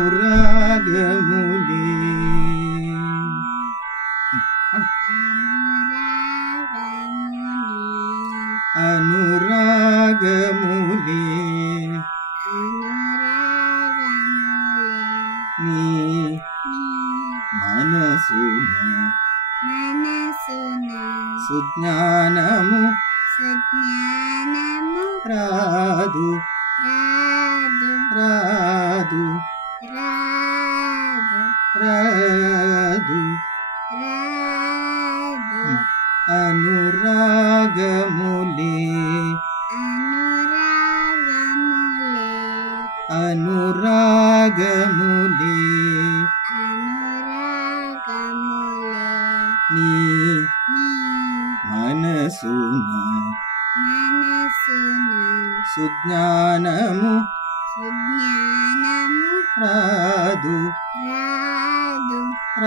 अनुरागमुले अनुरागमुले नी मनसुना सुज्ञानमु रादु रादु रादु अनुरागमुले अनुरागमुले नी मनसुना सुज्ञानमु रादु रादु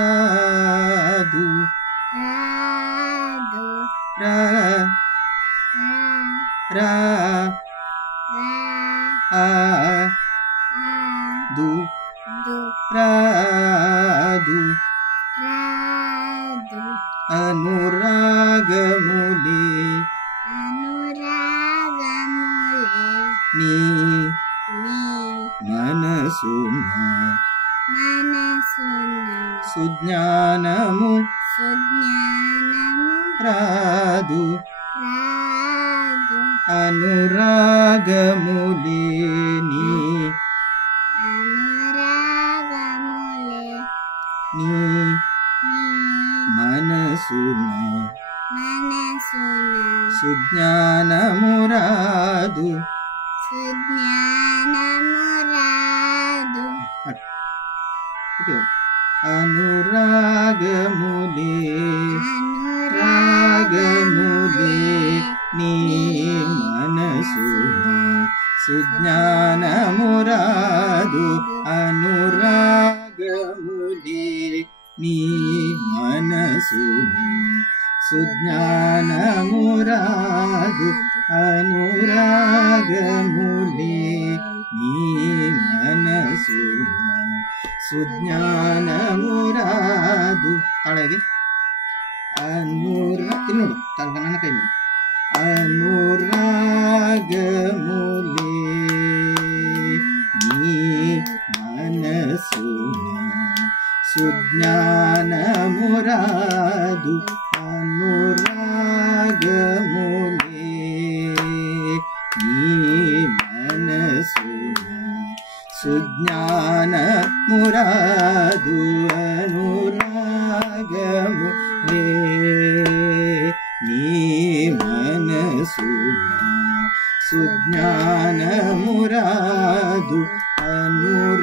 रादु रादु अनुरागमुले नी मनसुना सुज्ञानमु रादु अनुरागमुले नी मनसुना सुज्ञानमु रादु अनुरागमुले रागमुले नी मनसुना सुज्ञानमु रादु अनुरागमुले नी मनसुना सुज्ञानमु रादु अनुरागमुले नी मनसुना सुज्ञानमु रादु ताळगे अनुराग ताळगना कೈ नोಡು अनुरागमुले नी मनसुना सुज्ञानमु रादु अनुरागमुले नी मनसुना सुज्ञानमु रादु अनुरागमुले नी मनसुना सुज्ञानमु रादु अनुरागमुले